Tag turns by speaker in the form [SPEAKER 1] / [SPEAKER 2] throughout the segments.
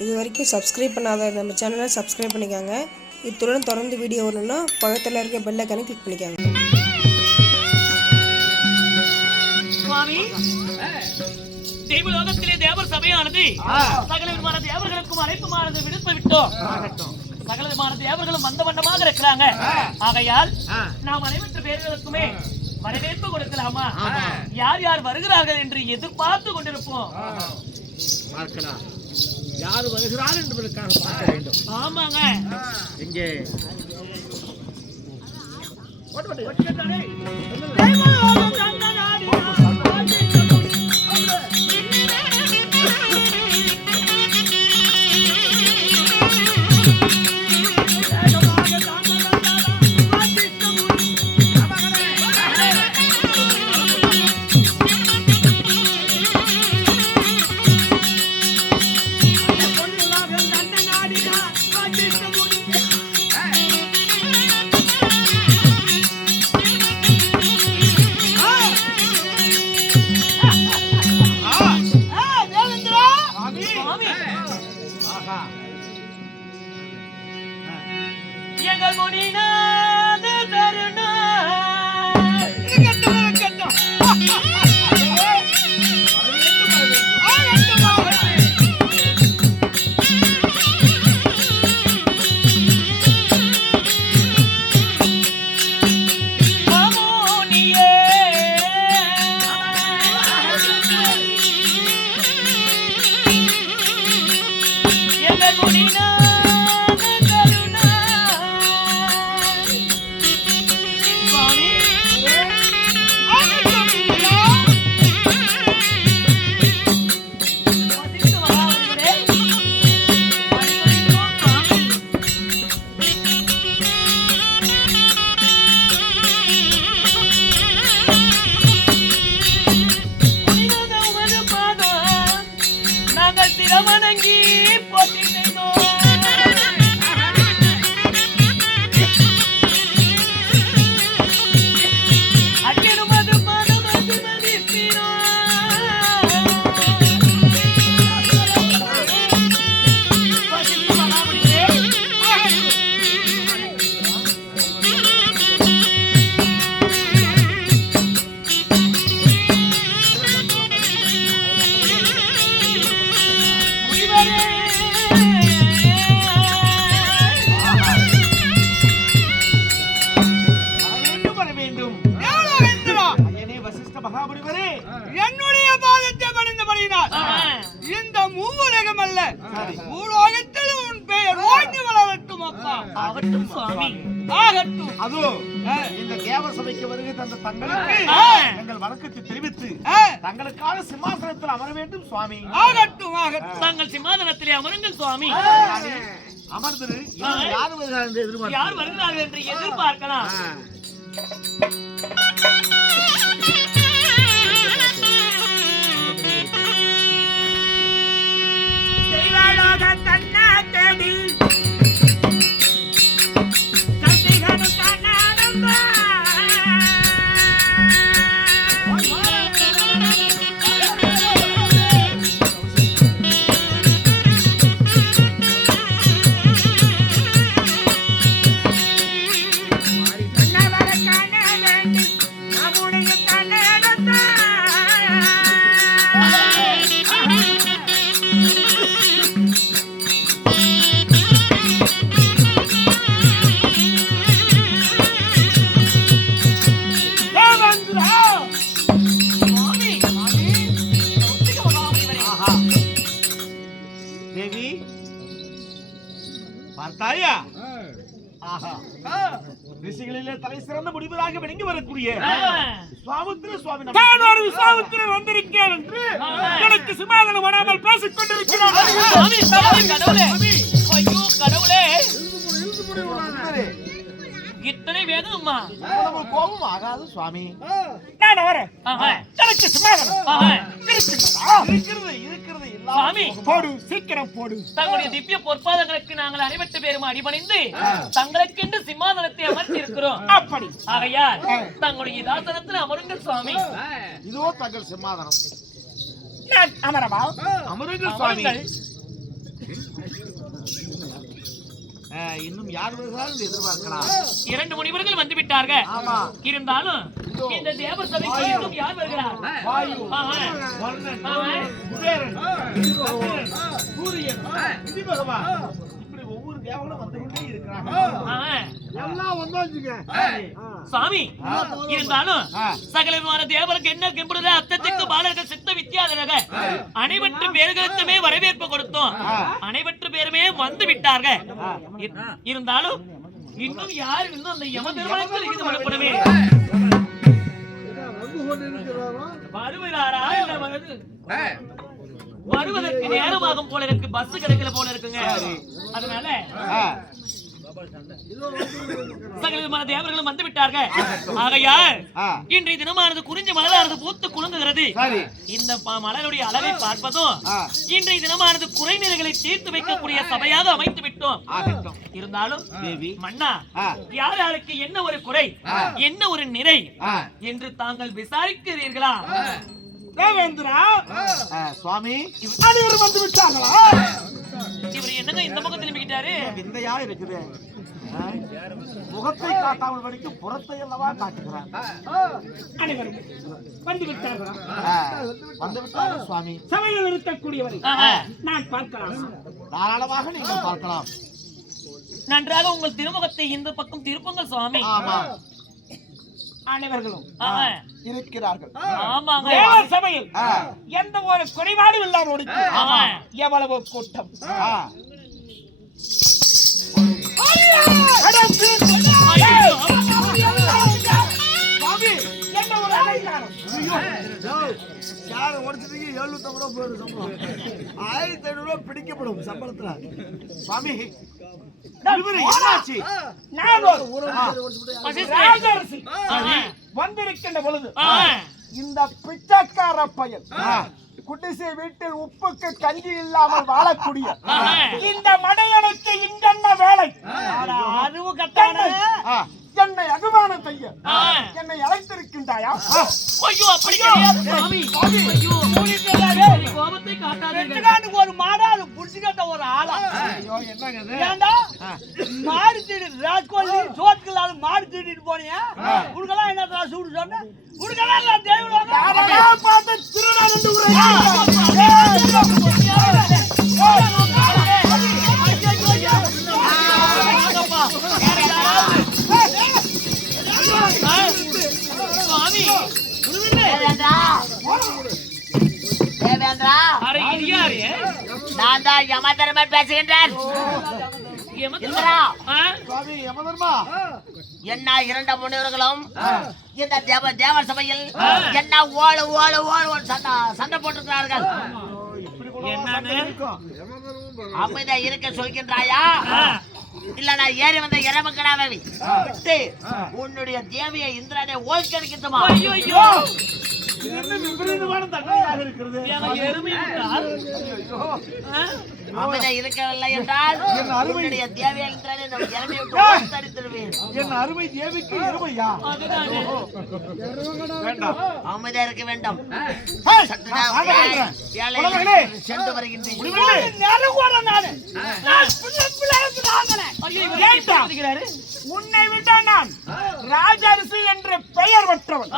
[SPEAKER 1] இது வரைக்கும் சப்ஸ்கிரைப் பண்ணாத நம்ம சேனலை சப்ஸ்கிரைப் பண்ணிக்கோங்க. இத்துடன் தொடர்ந்து வீடியோ வரணும்னா பக்கத்தில் இருக்க பெல் ஐக்கானை கிளிக் பண்ணிக்கோங்க.
[SPEAKER 2] சுவாமி தெய்வலோகத்திலே தேவர் சபையானது சகல விதமான தேவர்களுக்கும் அழைப்புமானது விடுப்பு விட்டோம். சகல விதமான தேவர்களும் வந்த வண்ணமாக இருக்கிறாங்க. ஆகையால் நாம் அனைவற்ற பேர்களுக்குமே வரவேற்பு கொடுக்கலாமா? யார் யார் வருகிறார்கள் என்று எதிர்பார்த்து கொண்டிருப்போம்.
[SPEAKER 3] பார்க்கலாம். யார் வருகிறார் என்பதற்காக பார்க்க வேண்டும்.
[SPEAKER 2] ஆமாங்க.
[SPEAKER 3] இங்கே.
[SPEAKER 2] தெய்வலோகம் கண்ட
[SPEAKER 4] பூலோகத்தில் உன் பெயர் ஓங்கி வளரட்டும் அப்பா.
[SPEAKER 2] ஆகட்டும் சுவாமி.
[SPEAKER 4] ஆகட்டும்.
[SPEAKER 3] அதோ இந்த தேவ சபைக்கு வருகை தந்த தங்களுக்கு. எங்கள் வணக்கத்தை தெரிவித்து தங்களுக்கான சிம்மாசனத்தில் அமர வேண்டும் சுவாமி.
[SPEAKER 4] ஆகட்டும் ஆகட்டும்.
[SPEAKER 2] தாங்கள் சிம்மாதனத்திலே அமருங்கள் சுவாமி.
[SPEAKER 3] இன்னும் யார் வருகிறார் என்று.
[SPEAKER 2] யார் வருகிறார்கள் என்று எதிர்பார்க்கலாம்.
[SPEAKER 3] ஆ.
[SPEAKER 4] தெய்வலோக
[SPEAKER 2] கடவுளே ஐயோ கடவுளே.
[SPEAKER 3] சுவாமித்திரே,
[SPEAKER 2] இத்தனை வேகமா
[SPEAKER 3] இவ்வளவு கோபம் ஆகாது சுவாமி.
[SPEAKER 4] நான் வரேன்.
[SPEAKER 2] ஆஹா.
[SPEAKER 4] எனக்கு சமாதானம்
[SPEAKER 2] ஆஹா.
[SPEAKER 3] இருக்கிறது இருக்கிறது இல்லாமல்
[SPEAKER 2] சுவாமி.
[SPEAKER 4] போடு சீக்கிரம் போடு.
[SPEAKER 2] தங்களுடைய திவ்ய பொற்பாதங்களுக்கு நாங்கள் அனைவட்டு பேரும் அடிபணிந்து தங்களுக்கென்று சிம்மாதனத்தை அமர்த்தி இருக்கிறோம்
[SPEAKER 4] அப்படி.
[SPEAKER 2] ஆகையால் தங்களுடைய தாசனத்தில் அமருங்கள் சுவாமி.
[SPEAKER 3] இதோ தங்கள் சிம்மாதனம்
[SPEAKER 4] நான் அமரவா?
[SPEAKER 3] அமருங்கள் சுவாமி
[SPEAKER 2] அமருங்கள்
[SPEAKER 3] அஹ், இன்னும் யார் வருகிறார்கள் எதிர்பார்க்கலாம்.
[SPEAKER 2] இரண்டு முனிவர்கள் வந்து விட்டார்கள் இருந்தாலும் இந்த தேவர் சபைக்கு இன்னும் யார் வருகிறார்
[SPEAKER 3] சூரியன் பகவான் இப்படி ஒவ்வொரு தேவங்களும் இருக்கிறாங்க.
[SPEAKER 2] சாமி இருந்தாலும். சகல விதமான தேவருக்கு என்ன கிம்புறது? அத்தத்துக்கு பாலர்கள் சித்த வித்தியாதரக அனைவற்று பேர்களுக்குமே வரவேற்பு கொடுத்தோம். அனைவற்று பேருமே வந்து விட்டார்கள். இரு- இருந்தாலும் இன்னும் யார் இன்னும் அந்த யம திருமணத்தில் இது பண்ணப்படவே வருகிறாரா? இல்ல வருது. வருவதற்கு நேரமாகும் போல இருக்கு. பஸ் கிடைக்கல போல இருக்குங்க. அதனால சகல விதமான தேவர்களும் வந்து விட்டார்கள் ஆகையால். இன்றைய தினமானது குறிஞ்சி மலரானது பூத்து குலுங்குகிறது. இந்த மலருடைய அளவை பார்ப்பதும். இன்றைய தினமானது குறைநிலைகளை தீர்த்து வைக்கக்கூடிய சபையாக அமைத்து விட்டோம் இருந்தாலும் மன்னா. யார் யாருக்கு என்ன ஒரு குறை என்ன ஒரு நிறை. என்று தாங்கள் விசாரிக்கிறீர்களா?
[SPEAKER 4] தேவேந்திரா
[SPEAKER 3] சுவாமி.
[SPEAKER 4] அனைவரும் வந்து விட்டார்களா?
[SPEAKER 2] இவர் என்னங்க இந்த பக்கம் திரும்பிக்கிட்டாரு
[SPEAKER 3] விந்தையா இருக்குது? ஆ? முகத்தை காட்டாமல் வரைக்கும் புறத்தை அல்லவா காட்டுகிறான்
[SPEAKER 4] அனைவரும் வந்து விட்டார்களா
[SPEAKER 3] ஆ, வந்து விட்டாரு சுவாமி
[SPEAKER 4] சபையில் இருக்கக்கூடியவரை
[SPEAKER 2] ஆஹா.
[SPEAKER 4] நான் பார்க்கலாம்.
[SPEAKER 3] தாராளமாக நீங்கள் பார்க்கலாம்.
[SPEAKER 2] நன்றாக உங்கள் திருமுகத்தை இந்த பக்கம் திருப்புங்கள் சுவாமி.
[SPEAKER 3] ஆமா.
[SPEAKER 4] அனைவர்களும்.
[SPEAKER 3] இருக்கிறார்கள்.
[SPEAKER 4] தேவர் சபையில் எந்த ஒரு குறைபாடும் இல்லாமல்
[SPEAKER 2] ஆமா.
[SPEAKER 4] எவ்வளவு கூட்டம்.
[SPEAKER 3] யாரை உடைச்சிட்டீங்க? 750 ரூபா போயிடும் சம்பளம். 1500 ரூபா பிடிக்கப்படும் சம்பளத்துல. சுவாமி,
[SPEAKER 4] வந்திருக்கின்ற பொழுது இந்த பிச்சைக்கார பையன் குடிசை வீட்டில் உப்புக்கு கஞ்சி இல்லாமல் வாழக்கூடிய இந்த மடையனுக்கு இங்கென்ன வேலை அறிவு கட்டான என்னை அபிமானம் செய்ய. என்னை அழைத்திருக்கின்றாயா?
[SPEAKER 2] ஐயோ அப்படி கோபத்தை
[SPEAKER 4] ஒரு மாடா அது புடிச்சுக்கிட்ட ஒரு ஆளா?
[SPEAKER 3] ஐயோ, என்னங்க?
[SPEAKER 4] ஏண்டா? மாடு திருடி ராஜ்கோழி சோத்துக்கலால மாடு திருடிட்டு போனியா. உனக்கெல்லாம் என்ன சூடு சொன்ன? உனக்கெல்லாம் தேவலோகம் பார்த்து திருடா
[SPEAKER 2] யாரு?
[SPEAKER 5] நான் தான் யம தர்மன் பேசுகின்றேன் என்ன இரண்டு முனிவர்களும் இந்த தேவ தேவ சபையில் என்ன ஓடு ஓடு ஓடு சண்டை சண்டை போட்டிருக்கிறார்கள். அமைதியா இருக்க சொல்கின்றாயா. இல்ல நான் ஏறி வந்த இரமக்கடாவை விட்டு உன்னுடைய தேவியை இந்திரனை ஓய்க்கடிக்கட்டுமா?
[SPEAKER 2] ஐயோ ஐயோ.
[SPEAKER 3] இது என்ன விபரீதமான தண்டனையாக இருக்கிறது?
[SPEAKER 2] எனக்கு
[SPEAKER 5] அமைதியா இருக்கவில்லை என்றால்
[SPEAKER 3] என் அருமை.
[SPEAKER 5] உன்னுடைய தேவியை இந்திரனை நான் இறமி விட்டு ஓய்த்தடித்திருவேன்
[SPEAKER 3] என் அருமை தேவிக்கு இருமையா?
[SPEAKER 2] அதுதானே.
[SPEAKER 3] வேண்டாம்.
[SPEAKER 5] அமைதியா இருக்க வேண்டும். சென்று வருகின்றேன்.
[SPEAKER 4] உன்னை விட நான் ராஜரிசி என்று பெயர் பெற்றவன்.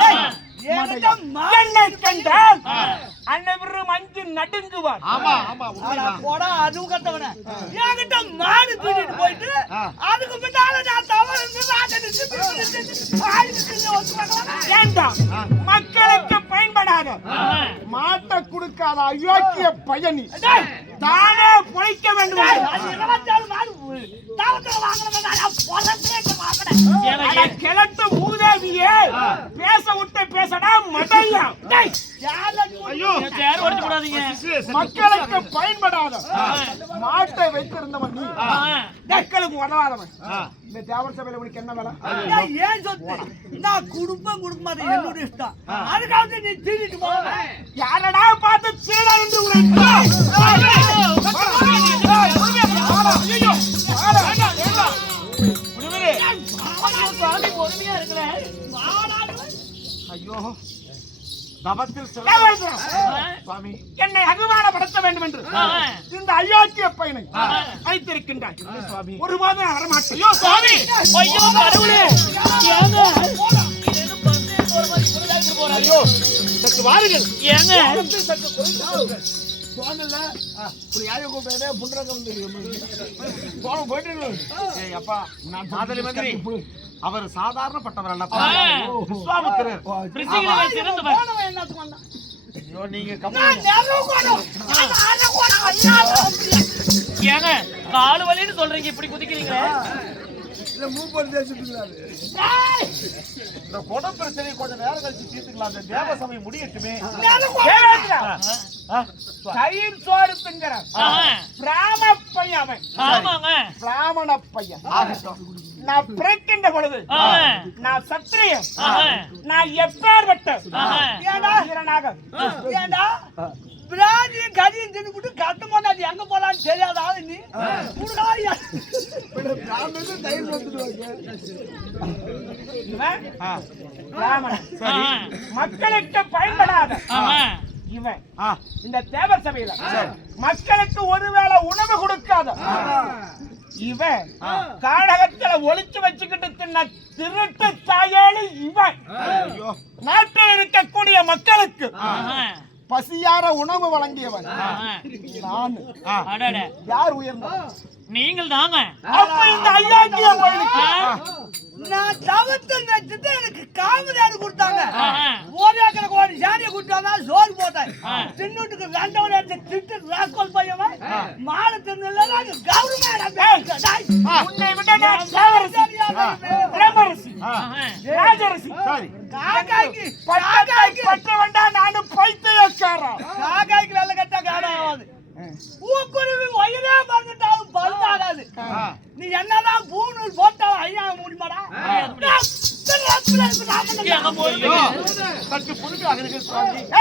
[SPEAKER 4] என்னை கண்டால் அனைவரும் அஞ்சு நடுங்குவார்.
[SPEAKER 3] ஆமா ஆமா
[SPEAKER 4] போடா அதுவும் கட்டவன. என்கிட்ட மாடு தூக்கிட்டு போயிட்டு. அதுக்கு பின்னால நான் தவறு வேண்டாம் மக்களுக்கு பயன்படாத. மாட்டை கொடுக்காத அயோக்கிய பயணி. தானே பொழைக்க வேண்டும் கிழட்டு மூதேவியே பேச விட்டு பேசடா மடையா. மக்களுக்கு பயன்படாத மாட்டை வைத்திருந்தவன் நீ. மக்களுக்கு உதவாதவன். இந்த தேவர் சபையில உனக்கு என்ன வேலை?
[SPEAKER 6] ஏன் சொத்து? நான் குடும்பம் குடும்பம் அது என்னோட இஷ்டம். அதுக்காக நீ திருடிட்டு போக
[SPEAKER 4] யாரடா பார்த்து சீடா என்று உரைத்தாய்?
[SPEAKER 2] ஐயோ,
[SPEAKER 3] தபத்தில்? சுவாமி
[SPEAKER 4] என்னை அபிமானப்படுத்த
[SPEAKER 3] வேண்டும் என்று. இந்த ஐயாக்கிய பையனை
[SPEAKER 2] ஆ.
[SPEAKER 3] அழைத்திருக்கின்றாய் ஒரு மாதம் வரமாட்டேன்
[SPEAKER 2] ஐயோ சுவாமி ஐயோ கடவுளே
[SPEAKER 3] ஐயோ சற்று வாருங்கள்
[SPEAKER 2] ஏங்க
[SPEAKER 3] சற்று குறைந்து போனல இப்படி யாரையும் கூப்பிட்டாரு புண்டரகம் போன போயிட்டு ஏய் அப்பா நான் மாதலி மந்திரி அவர் சாதாரணப்பட்டவர் அல்லப்பா. விஸ்வாமித்திரர்? ஐயோ நீங்க
[SPEAKER 2] ஏங்க காலு வலின்னு சொல்றீங்க இப்படி குதிக்கிறீங்க
[SPEAKER 6] டேய்,
[SPEAKER 3] இந்த குடம் பிரச்சனையை கொஞ்சம் நேரம் கழிச்சு தீர்த்துக்கலாம். அந்த தேவ சமயம் முடியட்டுமே.
[SPEAKER 4] தயிர் சோறு திங்கிற. பிராம பையன் அவன்.
[SPEAKER 2] ஆமாங்க.
[SPEAKER 4] பிராமண பையன் நான் பிறக்கின்ற பொழுது. நான் சத்திரியன்.
[SPEAKER 2] ஆஹா.
[SPEAKER 4] நான் எப்பேற்பட்ட. ஏடா வீரனாக
[SPEAKER 6] ஏண்டா? பிராணியும் கறியும் தின்னுபிட்டு கட்டு போனாது எங்க போலான்னு தெரியாத ஆளு நீ.
[SPEAKER 3] ஆ.
[SPEAKER 4] பிராமணன். மக்களுக்கு பயன்படாத. இவன்.
[SPEAKER 3] ஆ.
[SPEAKER 4] இந்த தேவர் சபையில மக்களுக்கு ஒருவேளை உணவு கொடுக்காத. இவன் காடகத்துல ஒளிச்சு வச்சுக்கிட்டு தின்ன திருட்டு தாயாளி இவன். நாட்டில் இருக்கக்கூடிய மக்களுக்கு. பசியார உணவு வழங்கியவன். நான்.
[SPEAKER 2] அடட.
[SPEAKER 4] யார் உயர்ந்தவன்
[SPEAKER 2] நீங்கள் தாங்க.
[SPEAKER 4] அப்ப இந்த ஐயாக்கிய பையனுக்கு
[SPEAKER 6] நான் தவிர்த்து வச்சுட்டு எனக்கு காமதேனு கொடுத்தாங்க.
[SPEAKER 2] ஆஹா.
[SPEAKER 6] ஒரு ஏக்கரை கோடி சாணியை கொடுத்தாங்க சோறு போட்டேன். தின்னுட்டுக்கு ரெண்டவன் எடுத்து திட்டு ராஸ்கோல் பையவன். மாலை தின்னு
[SPEAKER 2] ஆஹா.
[SPEAKER 4] ராஜரசி.
[SPEAKER 3] சரி.
[SPEAKER 6] காக்காய்க்கு
[SPEAKER 4] வேண்டாம் நானும்
[SPEAKER 3] சற்று புரிஞ்சாக இருக்கு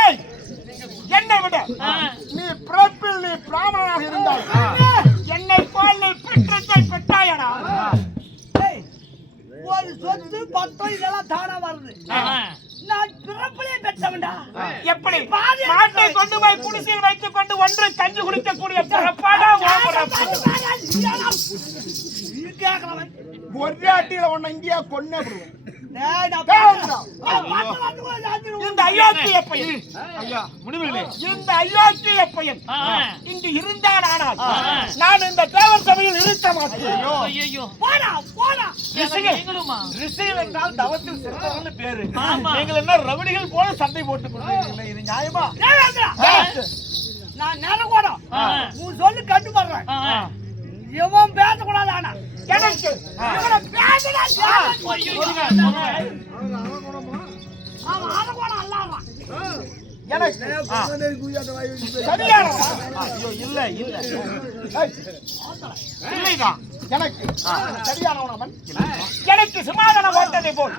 [SPEAKER 4] அயோக்கிய பையன்
[SPEAKER 3] ஐயா முடிவுகளே
[SPEAKER 4] இந்த அயோக்கிய பையன். இங்கு இருந்தான் ஆனால். நான் இந்த தேவர் சபையில் இருக்க மாட்டேன்.
[SPEAKER 6] போடா, போடா.
[SPEAKER 3] ரிஷிகள் என்றால் தவத்தில் சிறந்தவர்கள் பேரு. நீங்கள் என்ன ரவடிகள் போல சண்டை போட்டுக் கொண்டிருக்கீங்களே இது நியாயமா.
[SPEAKER 6] நான் நிலக்கோடம்
[SPEAKER 2] ஆஹா.
[SPEAKER 6] உன் சொல்லு கட்டுப்படுறேன்
[SPEAKER 2] ஆஹா.
[SPEAKER 6] இவன் பேசக்கூடாது ஆனா
[SPEAKER 4] எனக்கு
[SPEAKER 6] இவனை
[SPEAKER 3] இல்ல இல்ல இல்லைதான்
[SPEAKER 4] எனக்கு சரியானவன் எனக்கு சமாதானம் போட்டதை போல்.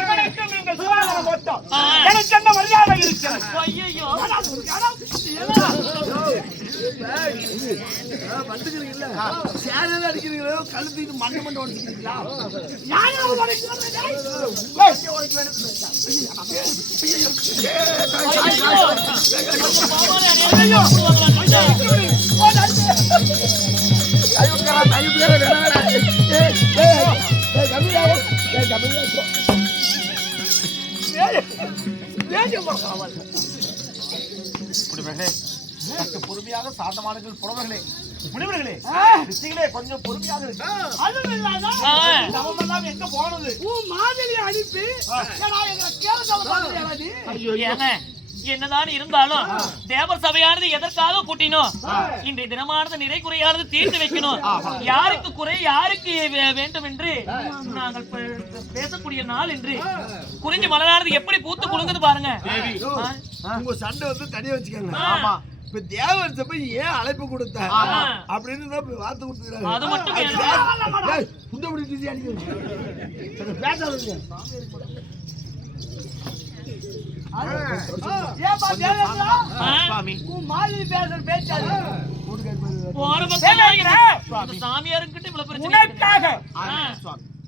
[SPEAKER 4] இவனுக்கு நீங்கள் சமாதானம் போட்டோம்.
[SPEAKER 2] ஆஹா.
[SPEAKER 4] எனக்கு என்ன மரியாதை இருக்கிறது?
[SPEAKER 2] ஐயையோ.
[SPEAKER 3] பொறுமையாக சாந்தமானங்கள் புலவர்களே. முடிவுகளே ரிஷிகளே கொஞ்சம் பொறுமையாக இருக்கு
[SPEAKER 6] அதுவும் இல்லாத
[SPEAKER 2] ஆஹா.
[SPEAKER 3] தவமெல்லாம் எங்க போனது?
[SPEAKER 6] உன் மாதிரி அனுப்பி ஏடா, எங்களை
[SPEAKER 2] என்னதான் இருந்தாலும் தேவர் சபையானது எதற்காக கூட்டினோம் இன்றைய தினமானது நிறை குறையானது தீர்த்து வைக்கணும். யாருக்கு குறை யாருக்கு வேண்டும் என்று நாங்கள் பேசக்கூடிய நாள் என்று குறிஞ்சி மலரானது எப்படி பூத்து குலுங்குது பாருங்க?
[SPEAKER 7] உங்க சண்டை வந்து தனியா வச்சுக்கோங்க.
[SPEAKER 2] ஆமா.
[SPEAKER 7] இப்ப தேவர் சபை ஏன் அழைப்பு கொடுத்த. அப்படின்னு தான் வார்த்தை கொடுத்துக்கிறாங்க
[SPEAKER 2] அது மட்டும்
[SPEAKER 7] பேசாதீங்க.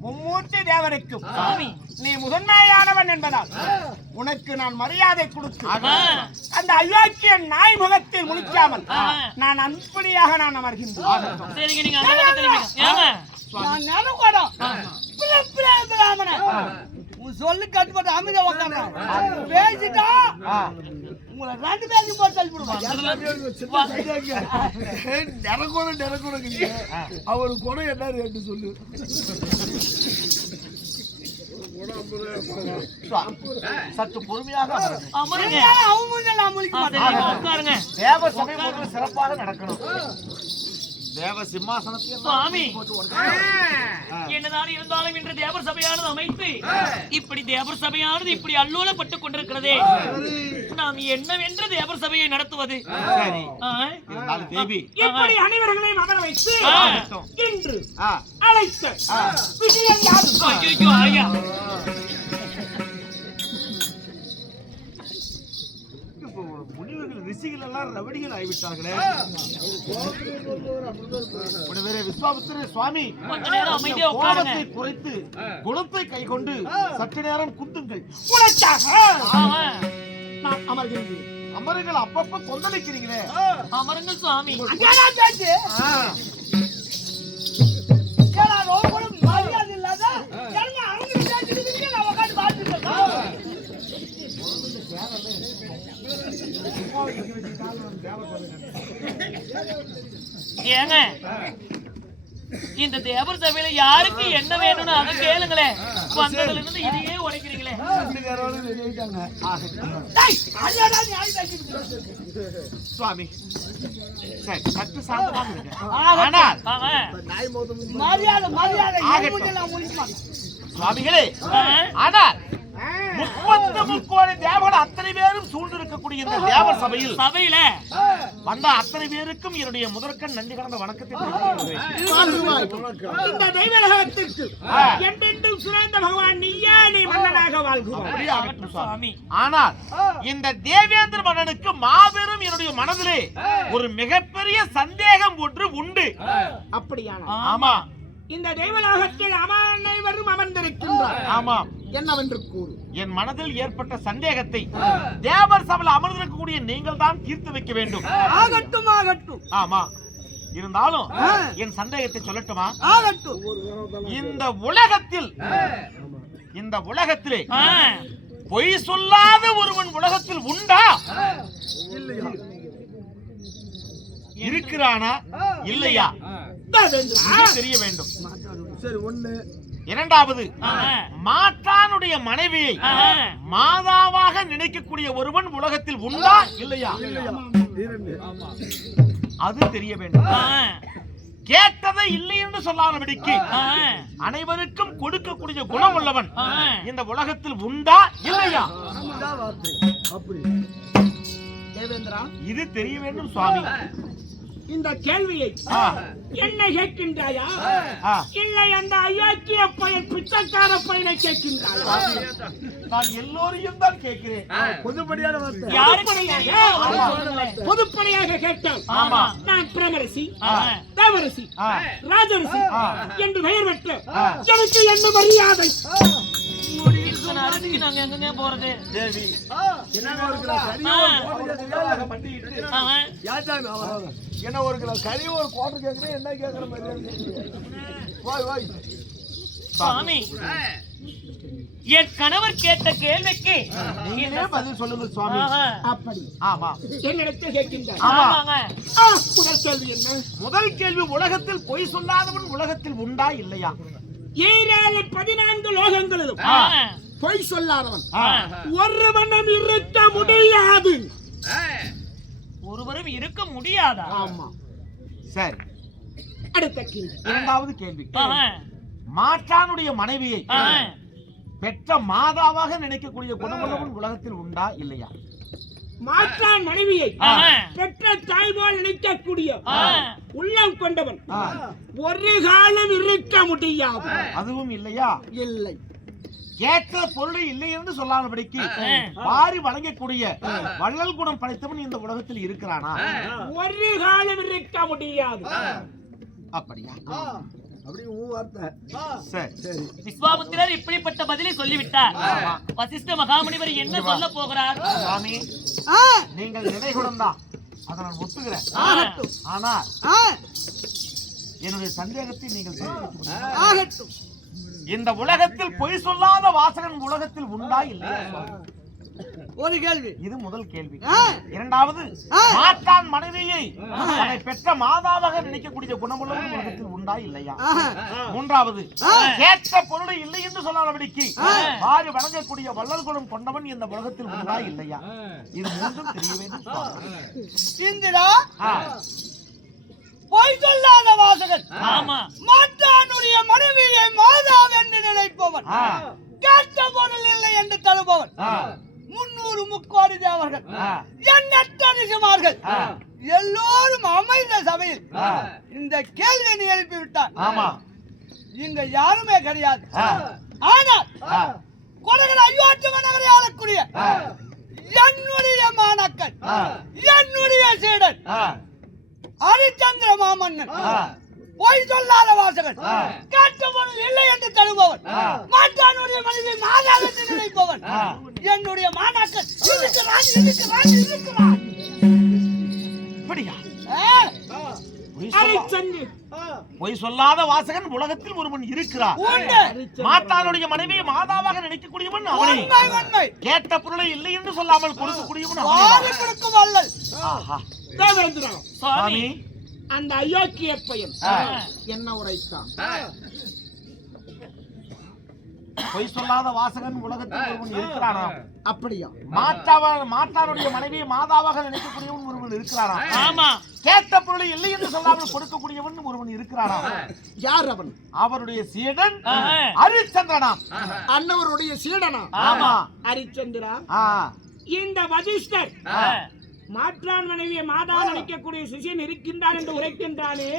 [SPEAKER 3] மும்மூர்த்தி தேவனுக்கும்
[SPEAKER 2] சாமி
[SPEAKER 3] நீ முதன்மையானவன் என்பதால் உனக்கு நான் மரியாதை கொடுத்து. அந்த அயோக்கிய நாய் முகத்தில் முழிக்காமல். நான் அன்படியாக நான் அமர்கின்றேன்.
[SPEAKER 4] சொல்லு கட்டுப்பட்டு அமைதியா உட்காந்து பேசிட்டா உங்களை ரெண்டு பேரும் போட்டு தள்ளி விடுவாங்க
[SPEAKER 7] நிறக்கூட நிறக்கூடங்க அவர் குணம் என்ன ரேட்டு சொல்லு.
[SPEAKER 3] சற்று பொறுமையாக முதல்ல சிறப்பாக நடக்கணும். தேவ சிம்மாசனத்தை
[SPEAKER 2] சுவாமி. என்னதான் இருந்தாலும் இன்று தேவர் சபையானது அமைத்து இப்படி தேவர் சபையானது இப்படி அல்லோலப்பட்டுக் கொண்டிருக்கிறதே. நாம் என்னவென்று தேவர் சபையை நடத்துவது?
[SPEAKER 4] இப்படி அனைவர்களையும் அமர வைத்து. இன்று அழைத்த விஷயம் யாது?
[SPEAKER 3] எல்லாம் ரவடிகள் ஆகிவிட்டார்களே. உடனே விஸ்வாமித்திர சுவாமி. கோபத்தை குறைத்து குணத்தை கை கொண்டு சற்று நேரம் குந்துங்கள்
[SPEAKER 2] ஆமா.
[SPEAKER 3] நான் அமர்கின்றேன். அமருங்கள் அப்பப்ப கொந்தளிக்கிறீங்களே
[SPEAKER 2] அமருங்கள் சுவாமி. ஏங்க இந்த தேவர் சபையில யாருக்கு என்ன வேணும்னு அதை கேளுங்களேன் வந்ததுல இருந்து இதையே உடைக்கிறீங்களே?
[SPEAKER 3] சுவாமி சரி சற்று. ஆனால்.
[SPEAKER 4] மரியாதை மரியாதை.
[SPEAKER 3] சுவாமிகளே. ஆனால் முப்பத்து முக்கோடி தேவர்கள் அத்தனை பேரும் சூழ்ந்திருக்கக்கூடிய இந்த தேவர் சபையில்
[SPEAKER 2] சபையில.
[SPEAKER 3] வந்த அத்தனை பேருக்கும் என்னுடைய முதற்கண் நன்றி கலந்த வணக்கத்தை தெரிவித்துக் கொள்கிறேன்.
[SPEAKER 4] இந்த தெய்வலகத்திற்கு
[SPEAKER 3] ஆ.
[SPEAKER 4] என்றென்றும் சுரேந்த பகவான் நீயா நீ மன்னனாக வாழ்கிறோம்.
[SPEAKER 3] ஆனால் இந்த தேவேந்திர மன்னனுக்கு மாபெரும் என்னுடைய மனதிலே ஒரு மிகப்பெரிய சந்தேகம் ஒன்று உண்டு.
[SPEAKER 4] அப்படியான
[SPEAKER 3] ஆமா.
[SPEAKER 4] இந்த தெய்வலோகத்தில் அனைவரும் அமர்ந்திருக்கின்றார்.
[SPEAKER 3] ஆமா.
[SPEAKER 4] என்னவென்று கூறு.
[SPEAKER 3] என் மனதில் ஏற்பட்ட சந்தேகத்தை தேவர் சபையில் அமர்ந்திருக்கக்கூடிய நீங்கள் தான் தீர்த்து வைக்க வேண்டும்.
[SPEAKER 4] ஆகட்டும் ஆகட்டும்.
[SPEAKER 3] ஆமா. இருந்தாலும் என் சந்தேகத்தை சொல்லட்டுமா?
[SPEAKER 4] ஆகட்டும்.
[SPEAKER 3] இந்த உலகத்தில் இந்த உலகத்திலே. பொய் சொல்லாத ஒருவன் உலகத்தில் உண்டா? இருக்கிறானா? இல்லையா? தெரிய வேண்டும்.
[SPEAKER 7] சரி ஒண்ணு.
[SPEAKER 3] இரண்டாவது. மாற்றானுடைய மனைவியை. மாதாவாக நினைக்கக்கூடிய ஒருவன் உலகத்தில் உண்டா இல்லையா அது தெரிய வேண்டும். கேட்டதை இல்லை என்று சொல்லாதபடிக்கு. அனைவருக்கும் கொடுக்கக்கூடிய குணம் உள்ளவன். இந்த உலகத்தில் உண்டா இல்லையா இது தெரிய வேண்டும் சுவாமி
[SPEAKER 4] இந்த கேள்வியை
[SPEAKER 3] ஆ,
[SPEAKER 4] என்ன கேட்கின்றாயா. இல்லை அந்த அயோக்கிய பையன் பிச்சைக்கார பையனை கேட்கின்றாயா?
[SPEAKER 3] நான் எல்லோரையும் தான் கேட்கிறேன்.
[SPEAKER 7] பொதுப்படியான வார்த்தை
[SPEAKER 4] பொதுப்படையாக
[SPEAKER 2] ஆமா.
[SPEAKER 4] நான் பிரமரசி. தேவரசி. ராஜரசி. என்று பெயர் பெற்ற. எனக்கு என்ன மரியாதை?
[SPEAKER 2] நாங்க போறது?
[SPEAKER 3] தேவி.
[SPEAKER 7] என்ன என்ன ஒரு கிலோ கறி ஒரு கோட்டை கேட்கறேன் என்ன கேட்கற மாதிரி வாய் வாய்.
[SPEAKER 2] சுவாமி என் கணவர் கேட்ட கேள்விக்கு
[SPEAKER 3] நீங்களே பதில் சொல்லுங்க சுவாமி.
[SPEAKER 4] அப்படி.
[SPEAKER 3] ஆமா.
[SPEAKER 4] என்னிடத்தில் கேட்கின்றார்.
[SPEAKER 3] ஆமா.
[SPEAKER 2] ஆமாங்க.
[SPEAKER 4] முதல் கேள்வி என்ன?
[SPEAKER 3] முதல் கேள்வி உலகத்தில் பொய் சொல்லாதவன் உலகத்தில் உண்டா இல்லையா?
[SPEAKER 4] ஈரேழு பதினான்கு லோகங்களிலும். பொய் சொல்லாதவன். ஒருவனும் இருக்க முடியாது.
[SPEAKER 2] ஒருவரும் இருக்க முடியாதா?
[SPEAKER 4] ஆமா.
[SPEAKER 3] சரி.
[SPEAKER 4] அடுத்த கேள்வி.
[SPEAKER 3] இரண்டாவது கேள்வி. மாற்றானுடைய மனைவியை. பெற்ற மாதாவாக நினைக்கக்கூடிய குணமுள்ளவன் உலகத்தில் உண்டா இல்லையா?
[SPEAKER 4] மாற்றான் மனைவியை. பெற்ற தாய் போல் நினைக்கக்கூடிய. உள்ளம் கொண்டவன். ஒரு காலம் இருக்க முடியாது.
[SPEAKER 3] அதுவும் இல்லையா?
[SPEAKER 4] இல்லை.
[SPEAKER 3] கேட்ட பொருளை இல்லை என்று சொல்லாதபடிக்கு. வாரி வழங்கக்கூடிய வள்ளல் குணம் படைத்தவன் இந்த உலகத்தில் இருக்கிறானா?
[SPEAKER 4] ஒரு காலம் இருக்க முடியாது.
[SPEAKER 3] அப்படியா?
[SPEAKER 2] விஸ்வாமுத்திரர் இப்படிப்பட்ட பதிலை சொல்லிவிட்டார். வசிஷ்ட மகாமுனிவர் என்ன சொல்ல போகிறார்?
[SPEAKER 3] நீங்கள் நினைகுடம் தான். அதை நான் ஒத்துக்கிறேன்.
[SPEAKER 6] ஆகட்டும்
[SPEAKER 3] ஆனா
[SPEAKER 6] ஆ,
[SPEAKER 3] என்னுடைய சந்தேகத்தை நீங்கள்
[SPEAKER 6] ஆகட்டும்.
[SPEAKER 3] இந்த உலகத்தில் பொய் சொல்லாத வாசகன் உலகத்தில் உண்டா இல்லையா?
[SPEAKER 6] ஒரு கேள்வி.
[SPEAKER 3] இது முதல் கேள்வி. இரண்டாவது. மாற்றான் மனைவியை தன்னை பெற்ற மாதாவாக நினைக்கக்கூடிய குணமுள்ளவன் உலகத்தில் உண்டா இல்லையா. மூன்றாவது கேட்ட பொருளை இல்லை என்று சொல்லாதபடிக்கு வாரி வணங்கக்கூடிய வள்ளல் குணம் கொண்டவன் இந்த உலகத்தில் உண்டா இல்லையா? இது மூன்றும் தெரிய வேண்டும்.
[SPEAKER 6] பொய் சொல்லாத வாசகன் மாற்றானுடைய மனைவியை மாதாவென்று நினைப்பவன்
[SPEAKER 3] ஆ.
[SPEAKER 6] கேட்ட பொருள் இல்லை என்று தருபவன். முன்னூறு முக்கோடி தேவர்கள். எண்ணற்ற ரிஷிமார்கள்
[SPEAKER 3] ஆ.
[SPEAKER 6] எல்லோரும் அமைந்த சபையில். இந்த கேள்வியை நீ எழுப்பி விட்டான்
[SPEAKER 3] ஆமா
[SPEAKER 6] இங்க யாருமே கிடையாது. ஆனால். கொடகர் அயோத்தி நகரை ஆளக்கூடிய. என்னுடைய மாணாக்கன். என்னுடைய சீடன். ஹரிச்சந்திர மாமன்னன். பொய் சொல்லாத வாசகன்
[SPEAKER 3] ஆ.
[SPEAKER 6] கேட்ட பொருள் இல்லை என்று தருபவன்
[SPEAKER 3] ஆ.
[SPEAKER 6] மாற்றானுடைய மனைவி மாதா என்று நினைப்பவன். என்னுடைய மாணாக்கன் இருக்கிறான் இருக்கிறான் இருக்கிறான்.
[SPEAKER 3] பொய் சொல்லா- பொய் சொல்லாத வாசகன் உலகத்தில் ஒருவன் இருக்கிறார். மாத்தானுடைய மனைவியை மாதாவாக நினைக்கக்கூடியவன் அவனே
[SPEAKER 6] உண்மை உண்மை
[SPEAKER 3] கேட்ட பொருளை இல்லை என்று சொல்லாமல் கொடுக்கக்கூடியவன்
[SPEAKER 6] கொடுக்கும்
[SPEAKER 3] ஆஹா.
[SPEAKER 4] தேவேந்திரன்.
[SPEAKER 2] சுவாமி.
[SPEAKER 4] அந்த அயோக்கிய பையன். என்ன உரைத்தான்?
[SPEAKER 3] பொய் சொல்லாத வாசகன் உலகத்தில் ஒருவன் இருக்கிறானா
[SPEAKER 4] அப்படியா?
[SPEAKER 3] மாற்றாவ மாற்றானுடைய மனைவியை மாதாவாக நினைக்கக்கூடியவன் ஒருவன் இருக்கிறானா
[SPEAKER 2] ஆமா.
[SPEAKER 3] கேட்ட பொருளை இல்லை என்று சொல்லாமல் கொடுக்கக்கூடியவன் ஒருவன் இருக்கிறானா
[SPEAKER 4] யார் அவன்?
[SPEAKER 3] அவருடைய சீடன்
[SPEAKER 2] ஆஹா.
[SPEAKER 3] ஹரிச்சந்திரனாம்
[SPEAKER 4] அன்னவருடைய சீடனா?
[SPEAKER 3] ஆமா.
[SPEAKER 4] ஹரிச்சந்திரா. இந்த வசிஷ்டர்
[SPEAKER 2] ஆ.
[SPEAKER 4] மாற்றான் மனைவியை மாதா நினைக்கக்கூடிய சிஷியன் இருக்கின்றான் என்று உரைக்கின்றானே.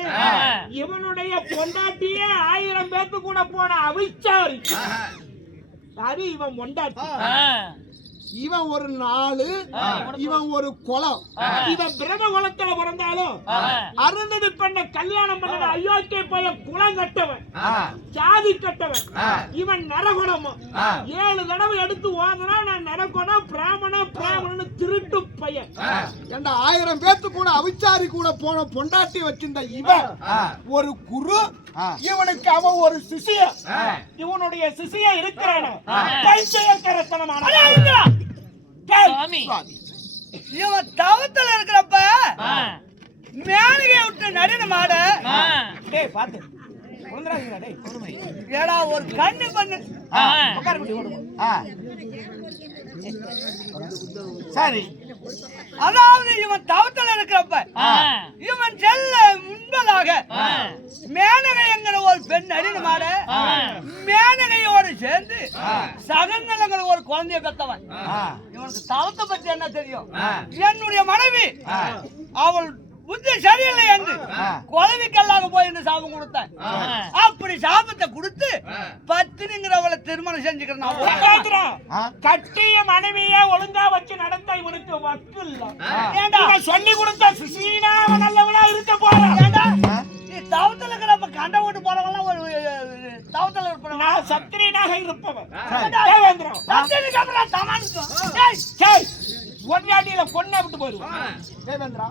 [SPEAKER 4] இவனுடைய பொண்டாட்டியே ஆயிரம் பேர்த்து கூட போன அவிச்சாரி. சரி இவன் பொண்டாட்டி. இவன் ஒரு நாலு இவன் ஒரு குலம் இவன் பிரம குலத்துல பிறந்தாலும். அருந்ததி பெண்ண கல்யாணம் பண்ண அயோக்கிய பையன் குலம் கட்டவன். ஜாதி கட்டவன். இவன் நரகுணமும். ஏழு தடவை எடுத்து ஓதுனா நான் நரகுணம் பிராமண பிராமணன் திருட்டு பையன்
[SPEAKER 7] ஏண்டா ஆயிரம் பேத்து கூட அவிச்சாரி கூட போன பொண்டாட்டி வச்சிருந்த இவன். ஒரு குரு. இவனுக்கு அவன் ஒரு சிசியன்
[SPEAKER 3] ஆ.
[SPEAKER 4] இவனுடைய சிசிய இருக்கிறான. பைத்தியக்காரத்தனமான
[SPEAKER 6] இவன் தவத்துல இருக்கிறப்ப
[SPEAKER 2] ஆ.
[SPEAKER 6] மேனகை விட்டு நடின மாட
[SPEAKER 2] ஆ.
[SPEAKER 4] டேய் பாத்து.
[SPEAKER 6] ஏடா ஒரு கண்ணு பண்ணு
[SPEAKER 2] ஆ.
[SPEAKER 3] ஆ. சரி
[SPEAKER 6] அதாவது இவன் தவத்துல இருக்கிறப்ப. இவன் செல்ல முன்பதாக. மேனகை என்கிற ஒரு பெண் நடின மாட
[SPEAKER 2] ஆ.
[SPEAKER 6] மேனகையோடு சேர்ந்து சகங்களங்கிற ஒரு குழந்தைய பெத்தவன். இவனுக்கு தவத்தை பத்தி என்ன தெரியும். என்னுடைய மனைவி. அவள் புத்தி சரியில்லை என்று. குழவிக்கல்லாக போய் என்று சாபம் கொடுத்தேன். அப்படி சாபத்தை கொடுத்து பத்தினிங்கிறவளை திருமணம் செஞ்சுக்கிறேன்.
[SPEAKER 4] கட்டிய மனைவிய ஒழுங்கா வச்சு நடந்த இவனுக்கு வக்கு இல்ல சொல்லி கொடுத்த சுசீனா அவன் நல்லவனா இருக்க போறான்.
[SPEAKER 6] நீ தவத்துல இருக்கிறப்ப கண்ட ஓட்டு போறவெல்லாம் ஒரு தவத்துல இருப்பவன்.
[SPEAKER 4] நான் சத்திரியனாக இருப்பவன்.
[SPEAKER 6] சத்தியனுக்கு அப்புறம்
[SPEAKER 4] சரி, ஒன்னாட்டியில பொண்ணை விட்டு போயிருவான்
[SPEAKER 7] தேவேந்திரா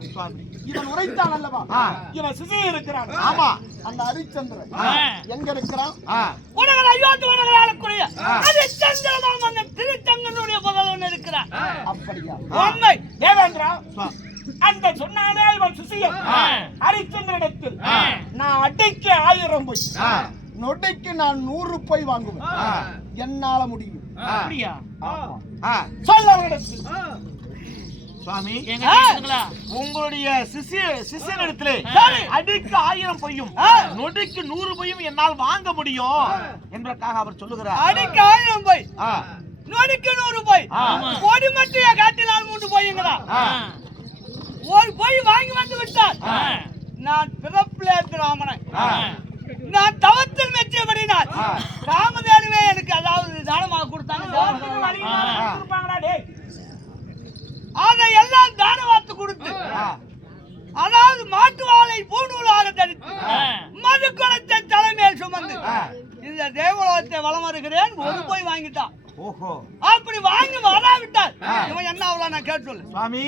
[SPEAKER 7] இவன் உரைத்தான் அல்லவா.
[SPEAKER 4] இவன் சுசைய இருக்கிறான்.
[SPEAKER 3] ஆமா.
[SPEAKER 7] அந்த ஹரிச்சந்திரன்
[SPEAKER 2] ஆ.
[SPEAKER 7] எங்க இருக்கிறான்.
[SPEAKER 6] உலகில் அயோத்தி உலகில் ஆளக்கூடிய அது சந்திரமாம் அந்த திருத்தங்கனுடைய புகழ் இருக்கிறான்.
[SPEAKER 7] அப்படியா?
[SPEAKER 6] உண்மை.
[SPEAKER 4] தேவேந்திரா. அந்த சொன்னானே இவன் சுசியன்
[SPEAKER 2] ஆ.
[SPEAKER 4] ஹரிச்சந்திரனிடத்தில். நான் அடிக்க ஆயிரம் போய்.
[SPEAKER 7] நொடிக்கு நான் நூறு போய் வாங்குவேன். என்னால முடியும்.
[SPEAKER 2] அப்படியா.
[SPEAKER 4] சொல்ல
[SPEAKER 3] சுவாமி? உங்களுடைய சிசிய சிசியனிடத்திலே. அடிக்கு ஆயிரம் பொய்யும். நொடிக்கு நூறு பொய்யும் என்னால் வாங்க முடியும் என்பதற்காக அவர் சொல்லுகிறார்
[SPEAKER 6] அடிக்க ஆயிரம் போய். நொடிக்கு நூறு போய். கொடி மட்டிய காட்டினால் மூன்று போய்ங்களா
[SPEAKER 3] ஆ.
[SPEAKER 6] ஒரு போய் வாங்கி வந்து விட்டார். நான் பிறப்பிலே பிராமணன்
[SPEAKER 3] ஆ.
[SPEAKER 6] நான் தவத்தில் மெச்சியபடினால்
[SPEAKER 3] ஆ.
[SPEAKER 6] காமதேனுவே எனக்கு அதாவது தானமாக கொடுத்தாங்க அதை அதையெல்லாம் தானவாத்து கொடுத்து அதாவது மாட்டு வாழை பூநூலாக
[SPEAKER 2] தடுத்து
[SPEAKER 6] மது குளத்தை தலைமையில் சுமந்து
[SPEAKER 3] இந்த தேவலோகத்தை வளம் வருகிறேன் ஒரு போய் வாங்கிட்டான்.
[SPEAKER 6] அப்படி வாங்கி வராவிட்டால் இவன் என்ன அவ்வளவு நான் கேட்டு சொல்லு.
[SPEAKER 3] சுவாமி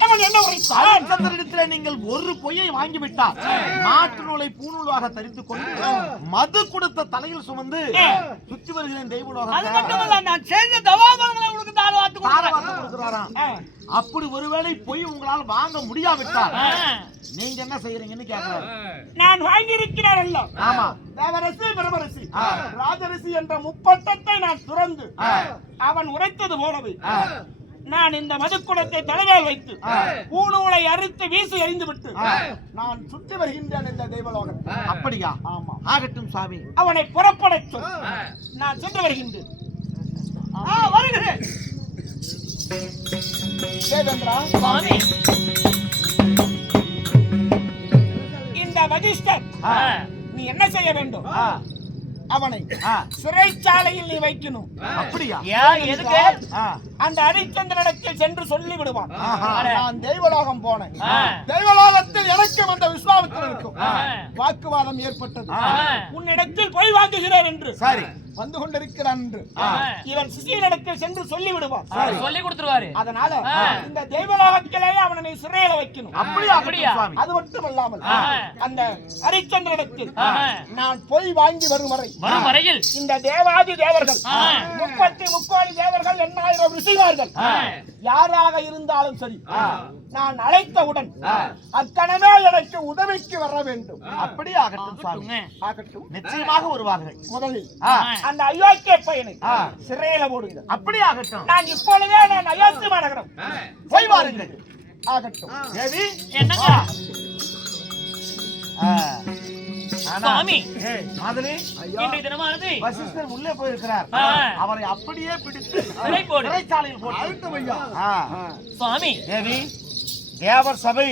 [SPEAKER 3] அவன் என்ன உரைத்தான் ஹரிச்சந்திரனிடத்திலே நீங்கள் ஒரு பொய்யை வாங்கிவிட்டார் மாட்டு நூலை பூநூலாக தரித்துக் கொண்டு மது கொடுத்த தலையில் சுமந்து சுற்றி வருகிறேன்
[SPEAKER 6] அது
[SPEAKER 3] தெய்வலோகத்தை.
[SPEAKER 6] மட்டும் இல்ல நான் செஞ்ச தவாபங்களை உனக்கு தார வாத்து
[SPEAKER 3] தாரவாத்து கொடுக்கிறாராம். அப்படி ஒருவேளை பொய் உங்களால் வாங்க முடியாவிட்டால் நீங்க என்ன செய்யறீங்கன்னு கேக்குறாரு
[SPEAKER 4] நான் வாங்கி இருக்கிறேன்
[SPEAKER 3] ஆமா.
[SPEAKER 4] தேவரசி பிரமரசி. ராஜரிசி என்ற முப்பட்டத்தை நான் துறந்து. அவன் உரைத்தது போலவே. நான் இந்த மதுக்குடத்தை தலைமையில் வைத்து. பூணூலை அறுத்து வீசி எறிந்து விட்டு. நான் சுற்றி வருகின்றேன் இந்த தெய்வலோகம்.
[SPEAKER 3] அப்படியா?
[SPEAKER 4] ஆமா.
[SPEAKER 3] ஆகட்டும் சுவாமி
[SPEAKER 4] அவனை புறப்படச் சொல். நான் சென்று வருகின்றேன்.
[SPEAKER 6] ஆ. வருகிறேன்.
[SPEAKER 2] சுவாமி.
[SPEAKER 4] இந்த வதிஷ்டர். நீ என்ன செய்ய வேண்டும். அவனை. சிறைச்சாலையில் நீ வைக்கணும்
[SPEAKER 3] அப்படியா
[SPEAKER 2] எதுக்கு.
[SPEAKER 4] அந்த ஹரிச்சந்திரனிடத்தில் சென்று சொல்லி விடுவான். நான் தெய்வலோகம் போனேன். தெய்வலோகத்தில் எனக்கும் அந்த விஸ்வாமித்திரனுக்கும். வாக்குவாதம் ஏற்பட்டது. உன்னிடத்தில் போய் வாங்குகிறேன் என்று
[SPEAKER 3] சரி
[SPEAKER 4] வந்து கொண்டிருக்கிறான் என்று. இவன் சிசியனிடத்தில் சென்று சொல்லி விடுவான்
[SPEAKER 2] சொல்லி கொடுத்துருவாரு
[SPEAKER 4] அதனால. இந்த தெய்வலோகத்திலேயே அவனை நீ சிறையில வைக்கணும்
[SPEAKER 3] அப்படியா
[SPEAKER 2] அப்படியா?
[SPEAKER 4] அது மட்டும் அல்லாமல். அந்த ஹரிச்சந்திரனிடத்தில்
[SPEAKER 2] ஆ.
[SPEAKER 4] நான் போய் வாங்கி வரும் வரை
[SPEAKER 2] வரும் வரையில்
[SPEAKER 4] இந்த தேவாதி தேவர்கள். முப்பத்தி முக்கோடி தேவர்கள் எண்ணாயிரம் ரிஷிமார்கள்
[SPEAKER 2] ஆ.
[SPEAKER 4] யாராக இருந்தாலும் சரி நான் அழைத்தவுடன் அக்கணமே எனக்கு உதவிக்கு வர வேண்டும்.
[SPEAKER 3] அப்படியே ஆகட்டும் சுவாமி
[SPEAKER 4] ஆகட்டும்.
[SPEAKER 3] நிச்சயமாக வருவார்கள்
[SPEAKER 4] முதலில். அந்த அயோக்கிய பையனை. சிறையில போடுங்க
[SPEAKER 3] அப்படியே ஆகட்டும்.
[SPEAKER 4] நான் இப்பொழுதே நான் அயோத்தி மாநகரம்
[SPEAKER 3] போய் வாருங்கள்.
[SPEAKER 4] ஆகட்டும்.
[SPEAKER 3] தேவி.
[SPEAKER 2] என்னங்க?
[SPEAKER 3] ஆ. ஆனா,
[SPEAKER 2] சுவாமி.
[SPEAKER 3] ஏய், மாதவி.
[SPEAKER 2] இன்றைய தினமானது
[SPEAKER 3] வசிஷ்டர் உள்ளே போயிருக்கிறார். அவரை அப்படியே பிடித்து
[SPEAKER 2] சிறை போடு.
[SPEAKER 3] சிறைச்சாலையில் போட்டு.
[SPEAKER 2] சுவாமி
[SPEAKER 3] தேவி. தேவர் சபை.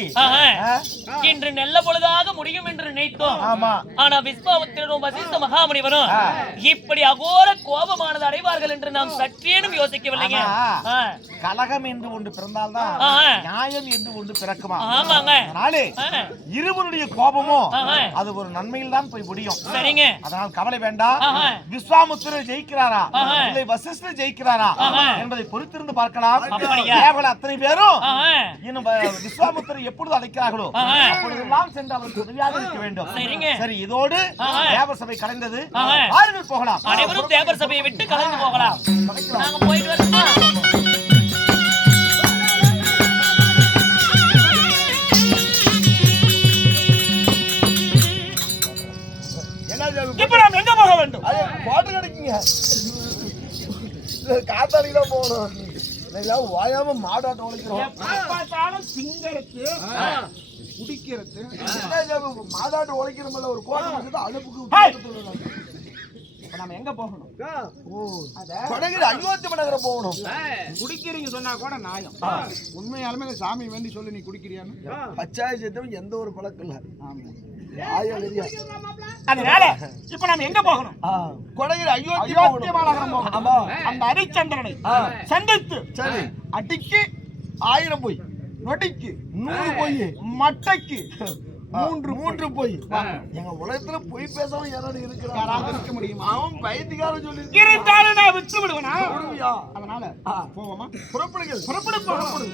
[SPEAKER 2] இன்று நல்ல பொழுதாக முடியும் என்று நினைத்தோம்
[SPEAKER 3] ஆமா
[SPEAKER 2] ஆனா விஸ்வாமித்திரரும் வசிஷ்ட மகாமுனிவரும். இப்படி அகோர கோபமானது அடைவார்கள் என்று நாம் சற்றேனும் யோசிக்கவில்லைங்க.
[SPEAKER 3] கலகம் என்று ஒன்று பிறந்தால்தான். நியாயம் என்று ஒன்று பிறக்குமா
[SPEAKER 2] ஆமாங்க
[SPEAKER 3] அதனாலே. இருவருடைய கோபமும். அது ஒரு நன்மையில் தான் போய் முடியும்
[SPEAKER 2] சரிங்க
[SPEAKER 3] அதனால் கவலை வேண்டாம். விஸ்வாமுத்திரர் ஜெயிக்கிறாரா. இல்லை வசிஷ்டர் ஜெயிக்கிறாரா. என்பதை பொறுத்திருந்து பார்க்கலாம் அத்தனை பேரும். இன்னும் வ- விஸ்வாமுத்திரர் எப்பொழுது அழைக்கிறார்களோ. அப்பொழுதெல்லாம் சென்று அவருக்கு உதவியாக இருக்க வேண்டும். சரி இதோடு. தேவர் சபை கலைந்தது. வாருங்கள் போகலாம்
[SPEAKER 2] அனைவரும் தேவர் சபையை விட்டு கலந்து போகலாம் நாங்க போயிட்டு
[SPEAKER 7] ஜாபு?
[SPEAKER 4] இப்ப நாம் எங்க போக வேண்டும்
[SPEAKER 7] அது போட்டு கிடைக்குங்க காத்தாடி தான் போகணும் இதெல்லாம் வாயாம மாடாட்டம் உழைக்கிறோம்.
[SPEAKER 4] திங்கிறது குடிக்கிறது?
[SPEAKER 7] மாடாட்டம் உழைக்கிறோம்ல ஒரு கோட்டை அனுப்புக்கு
[SPEAKER 4] ஹேய்!
[SPEAKER 7] விட்டு
[SPEAKER 4] இப்ப நாம எங்க போகணும்?
[SPEAKER 7] கொடகிரி அயோத்தி நகரம் போகணும்.
[SPEAKER 4] குடிக்கிறீங்க சொன்னா கூட நியாயம் உண்மையாலுமே சாமி வேண்டி சொல்லி நீ குடிக்கிறியான்னு?
[SPEAKER 7] பச்சாய சேர்த்தவன் எந்த ஒரு பழக்கம் இல்ல. இல்லையா?
[SPEAKER 4] அதனால இப்ப நாம எங்க போகணும்?
[SPEAKER 7] ஆ, கொடகிரி அயோத்தி
[SPEAKER 4] அயோத்தி
[SPEAKER 7] போகணும்.
[SPEAKER 4] மாநகரம் போகணும். அந்த ஹரிச்சந்திரனை
[SPEAKER 7] ஆ,
[SPEAKER 4] சந்தித்து
[SPEAKER 7] சரி.
[SPEAKER 4] அடிக்கு
[SPEAKER 7] ஆயிரம் போய்
[SPEAKER 4] நொடிக்கு
[SPEAKER 7] நூறு போய்
[SPEAKER 4] மட்டைக்கு
[SPEAKER 7] மூன்று மூன்று போய். எங்க உலகத்துல பொய் பேசாம யாராவது இருக்கிறாங்க
[SPEAKER 4] இருக்க முடியுமா?
[SPEAKER 7] அவன் பைத்தியக்காரன் சொல்லி
[SPEAKER 4] இருந்தாலும் நான் விட்டு விடுவேனா? அதனால போவோமா?
[SPEAKER 7] புறப்படுங்கள்.
[SPEAKER 4] புறப்படு புறப்படு.